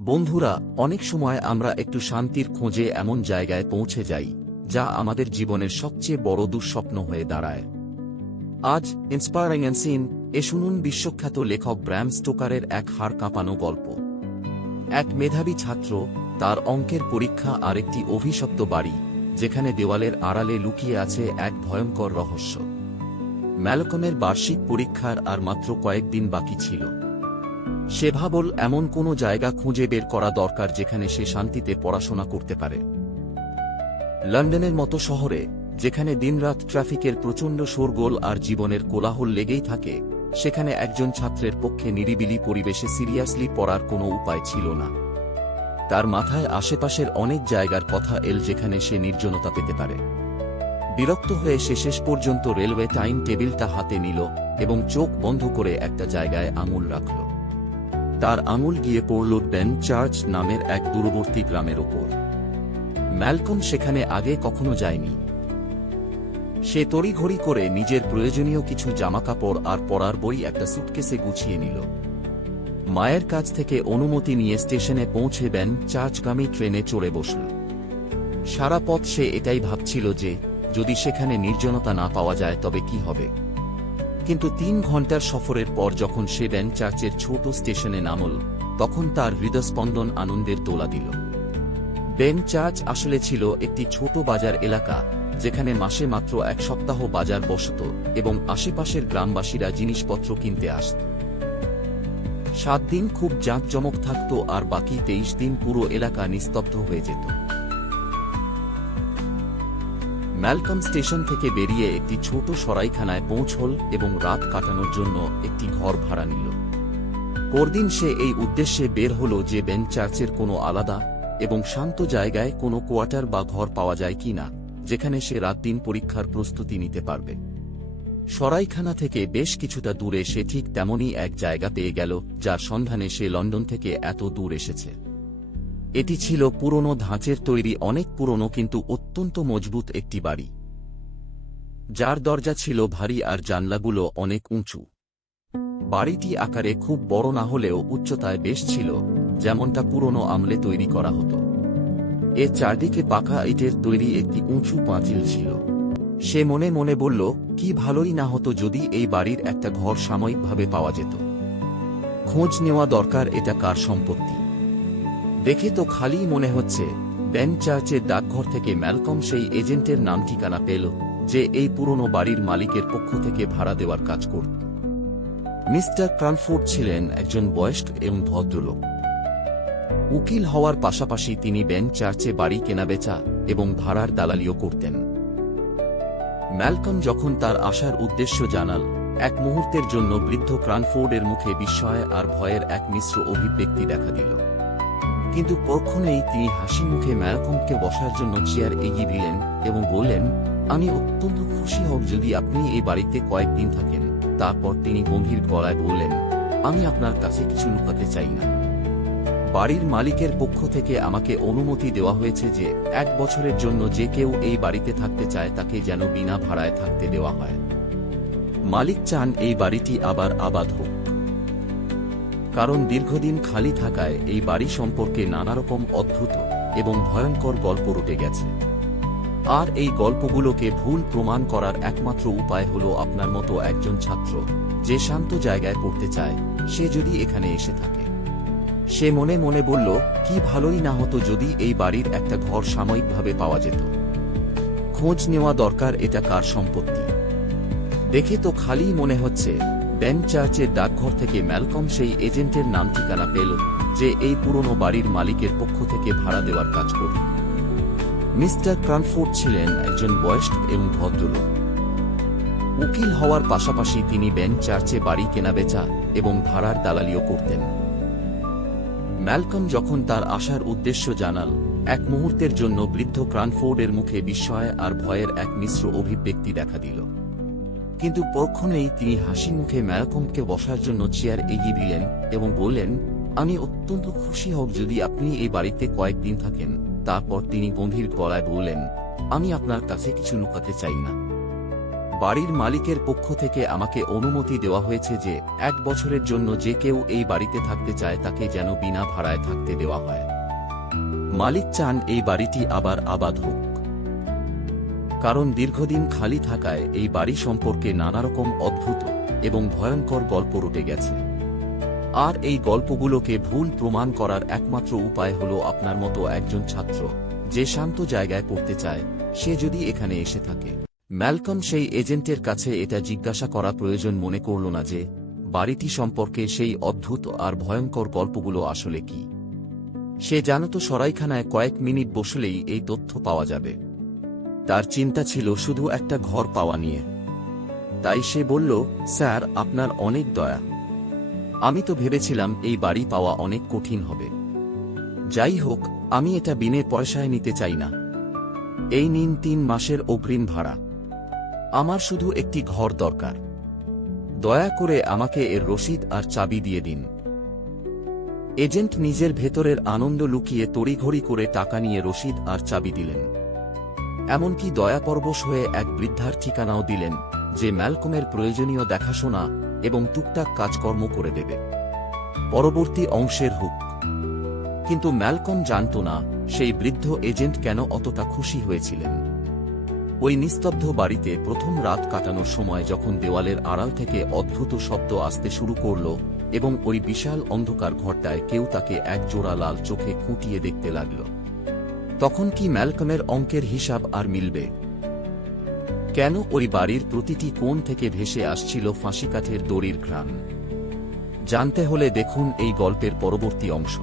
বন্ধুরা, অনেক সময় আমরা একটু শান্তির খোঁজে এমন জায়গায় পৌঁছে যাই যা আমাদের জীবনের সবচেয়ে বড় দুঃস্বপ্ন হয়ে দাঁড়ায়। আজ ইন্সপায়ারিং অ্যান্ড সিন এ শুনুন বিশ্বখ্যাত লেখক ব্র্যাম স্টোকারের এক হাড় কাঁপানো গল্প। এক মেধাবী ছাত্র, তার অঙ্কের পরীক্ষা আর একটি অভিশপ্ত বাড়ি যেখানে দেওয়ালের আড়ালে লুকিয়ে আছে এক ভয়ঙ্কর রহস্য। ম্যালকমের বার্ষিক পরীক্ষার আর মাত্র কয়েকদিন বাকি ছিল। সে ভাবল এমন কোনো জায়গা খুঁজে বের করা দরকার যেখানে সে শান্তিতে পড়াশোনা করতে পারে। লন্ডনের মতো শহরে, যেখানে দিনরাত ট্রাফিকের প্রচণ্ড শোরগোল আর জীবনের কোলাহল লেগেই থাকে, সেখানে একজন ছাত্রের পক্ষে নিরিবিলি পরিবেশে সিরিয়াসলি পড়ার কোনো উপায় ছিল না। তার মাথায় আশেপাশের অনেক জায়গার কথা এল যেখানে সে নির্জনতা পেতে পারে। বিরক্ত হয়ে সে শেষ পর্যন্ত রেলওয়ে টাইম টেবিলটা হাতে নিল এবং চোখ বন্ধ করে একটা জায়গায় আঙুল রাখল। তার আঙুল গিয়ে পড়ল বেন চার্চ নামের এক দূরবর্তী গ্রামের ওপর। ম্যালকম সেখানে আগে কখনো যায়নি। সে তড়িঘড়ি করে নিজের প্রয়োজনীয় কিছু জামাকাপড় আর পড়ার বই একটা সুটকেসে গুছিয়ে নিল। মায়ের কাছ থেকে অনুমতি নিয়ে স্টেশনে পৌঁছে বেন চার্চগামী ট্রেনে চড়ে বসল। সারা পথ সে এটাই ভাবছিল যে যদি সেখানে নির্জনতা না পাওয়া যায় তবে কি হবে। কিন্তু 3 ঘন্টার সফরের পর যখন সে বেন চার্চের ছোট স্টেশনে নামল, তখন তার হৃদস্পন্দন আনন্দের দোলা দিল। বেন চার্চ আসলে ছিল একটি ছোট বাজার এলাকা যেখানে মাসে মাত্র 1 সপ্তাহ বাজার বসত এবং আশেপাশের গ্রামবাসীরা জিনিসপত্র কিনতে আসত। 7 দিন খুব জাঁকজমক থাকত আর বাকি 23 দিন পুরো এলাকা নিস্তব্ধ হয়ে যেত। ম্যালকম স্টেশন থেকে বেরিয়ে একটি ছোট সরাইখানায় পৌঁছল এবং রাত কাটানোর জন্য একটি ঘর ভাড়া নিল। পরদিন সে এই উদ্দেশ্যে বের হল যে বেন চার্চের কোনো আলাদা এবং শান্ত জায়গায় কোনো কোয়ার্টার বা ঘর পাওয়া যায় কিনা যেখানে সে রাত-দিন পরীক্ষার প্রস্তুতি নিতে পারবে। সরাইখানা থেকে বেশ কিছুটা দূরে সে ঠিক তেমনই এক জায়গা পেয়ে গেল যার সন্ধানে সে লন্ডন থেকে এত দূর এসেছে। এটি ছিল পুরনো ধাঁচের তৈরি, অনেক পুরনো কিন্তু অত্যন্ত মজবুত একটি বাড়ি, যার দরজা ছিল ভারী আর জানলাগুলো অনেক উঁচু। বাড়িটি আকারে খুব বড় না হলেও উচ্চতায় বেশ ছিল, যেমনটা পুরনো আমলে তৈরি করা হতো। এর চারদিকে পাকা ইটের তৈরি একটি উঁচু পাঁচিল ছিল। সে মনে মনে বলল, কি ভালোই না হতো যদি এই বাড়ির একটা ঘর সাময়িকভাবে পাওয়া যেত। খোঁজ নেওয়া দরকার, এটা কার সম্পত্তি। দেখে তো খালি মনে হচ্ছে। বেন চার্চের ডাকঘর থেকে ম্যালকম সেই এজেন্টের নাম ঠিকানা পেল যে এই পুরনো বাড়ির মালিকের পক্ষ থেকে ভাড়া দেওয়ার কাজ করত। মিস্টার ক্রানফোর্ড ছিলেন একজন বয়স্ক এবং ভদ্রলোক। উকিল হওয়ার পাশাপাশি তিনি বেন চার্চে বাড়ি কেনাবেচা এবং ভাড়ার দালালিও করতেন। ম্যালকম যখন তার আসার উদ্দেশ্য জানাল, এক মুহূর্তের জন্য বৃদ্ধ ক্রানফোর্ডের মুখে বিস্ময় আর ভয়ের এক মিশ্র অভিব্যক্তি দেখা দিল। কিন্তু পরক্ষণেই তিনি হাসি মুখে ম্যালকমকে বসার জন্য চেয়ার এগিয়ে দিলেন এবং বললেন, আমি অত্যন্ত খুশি হব যদি আপনি এই বাড়িতে কয়েকদিন থাকেন। তারপর তিনি গম্ভীর গলায় বললেন, আমি আপনার কাছে কিছু লুকাতে চাই না। বাড়ির মালিকের পক্ষ থেকে আমাকে অনুমতি দেওয়া হয়েছে যে 1 বছরের জন্য যে কেউ এই বাড়িতে থাকতে চায় তাকে যেন বিনা ভাড়ায় থাকতে দেওয়া হয়। মালিক চান এই বাড়িটি আবার আবাদ হোক, কারণ দীর্ঘদিন খালি থাকায় এই বাড়ি সম্পর্কে নানারকম অদ্ভুত এবং ভয়ঙ্কর গল্প রটে গেছে। আর এই গল্পগুলোকে ভুল প্রমাণ করার একমাত্র উপায় হল আপনার মতো একজন ছাত্র যে শান্ত জায়গায় পড়তে চায়, সে যদি এখানে এসে থাকে। সে মনে মনে বলল, কি ভালোই না হতো যদি এই বাড়ির একটা ঘর সাময়িকভাবে পাওয়া যেত। খোঁজ নেওয়া দরকার, এটা কার সম্পত্তি। দেখে তো খালি মনে হচ্ছে। বেন চার্চের ডাকঘর থেকে ম্যালকম সেই এজেন্টের নাম ঠিকানা পেল যে এই পুরনো বাড়ির মালিকের পক্ষ থেকে ভাড়া দেওয়ার কাজ করত। মিস্টার ক্রানফোর্ড ছিলেন একজন বয়স্ক এবং ভদ্রলোক। উকিল হওয়ার পাশাপাশি তিনি বেন চার্চে বাড়ি কেনাবেচা এবং ভাড়ার দালালিও করতেন। ম্যালকম যখন তার আসার উদ্দেশ্য জানাল, এক মুহূর্তের জন্য বৃদ্ধ ক্রানফোর্ডের মুখে বিস্ময় আর ভয়ের এক মিশ্র অভিব্যক্তি দেখা দিল। কিন্তু পরক্ষণেই তিনি হাসি মুখে ম্যালকমকে বসার জন্য চেয়ার এগিয়ে দিলেন এবং বললেন, আমি অত্যন্ত খুশি হব যদি আপনি এই বাড়িতে কয়েকদিন থাকেন। তারপর তিনি গম্ভীর গলায় বললেন, আমি আপনার কাছে কিছু লুকাতে চাই না। বাড়ির মালিকের পক্ষ থেকে আমাকে অনুমতি দেওয়া হয়েছে যে 1 বছরের জন্য যে কেউ এই বাড়িতে থাকতে চায় তাকে যেন বিনা ভাড়ায় থাকতে দেওয়া হয়। মালিক চান এই বাড়িটি আবার আবাদ হোক, কারণ দীর্ঘদিন খালি থাকায় এই বাড়ি সম্পর্কে নানারকম অদ্ভুত এবং ভয়ঙ্কর গল্প রটে গেছে। আর এই গল্পগুলোকে ভুল প্রমাণ করার একমাত্র উপায় হলো আপনার মতো একজন ছাত্র যে শান্ত জায়গায় পড়তে চায়, সে যদি এখানে এসে থাকে। ম্যালকম সেই এজেন্টের কাছে এটা জিজ্ঞাসা করা প্রয়োজন মনে করল না যে বাড়িটি সম্পর্কে সেই অদ্ভুত আর ভয়ঙ্কর গল্পগুলো আসলে কি। সে জানত সরাইখানায় কয়েক মিনিট বসলেই এই তথ্য পাওয়া যাবে। তার চিন্তা ছিল শুধু একটা ঘর পাওয়া নিয়ে। তাই সে বলল, স্যার, আপনার অনেক দয়া। আমি তো ভেবেছিলাম এই বাড়ি পাওয়া অনেক কঠিন হবে। যাই হোক, আমি এটা বিনে পয়সায় নিতে চাই না। এই নিন 3 মাসের অগ্রিম ভাড়া। আমার শুধু একটি ঘর দরকার। দয়া করে আমাকে এর রসিদ আর চাবি দিয়ে দিন। এজেন্ট নিজের ভেতরের আনন্দ লুকিয়ে তড়িঘড়ি করে টাকা নিয়ে রসিদ আর চাবি দিলেন। এমনকি দয়াপরবশ হয়ে এক বৃদ্ধার ঠিকানাও দিলেন যে ম্যালকমের প্রয়োজনীয় দেখাশোনা এবং টুকটাক কাজকর্ম করে দেবে। পরবর্তী অংশের হুক। কিন্তু ম্যালকম জানত না সেই বৃদ্ধ এজেন্ট কেন অতটা খুশি হয়েছিলেন। ওই নিস্তব্ধ বাড়িতে প্রথম রাত কাটানোর সময় যখন দেওয়ালের আড়াল থেকে অদ্ভুত শব্দ আসতে শুরু করল এবং ওই বিশাল অন্ধকার ঘরটায় কেউ তাকে এক জোড়া লাল চোখে খুঁটিয়ে দেখতে লাগল, তখন কি ম্যালকমের অঙ্কের হিসাব আর মিলবে? কেন ওই বাড়ির প্রতিটি কোণ থেকে ভেসে আসছিল ফাঁসিকাঠের দড়ির ঘ্রাণ? জানতে হলে দেখুন এই গল্পের পরবর্তী অংশ।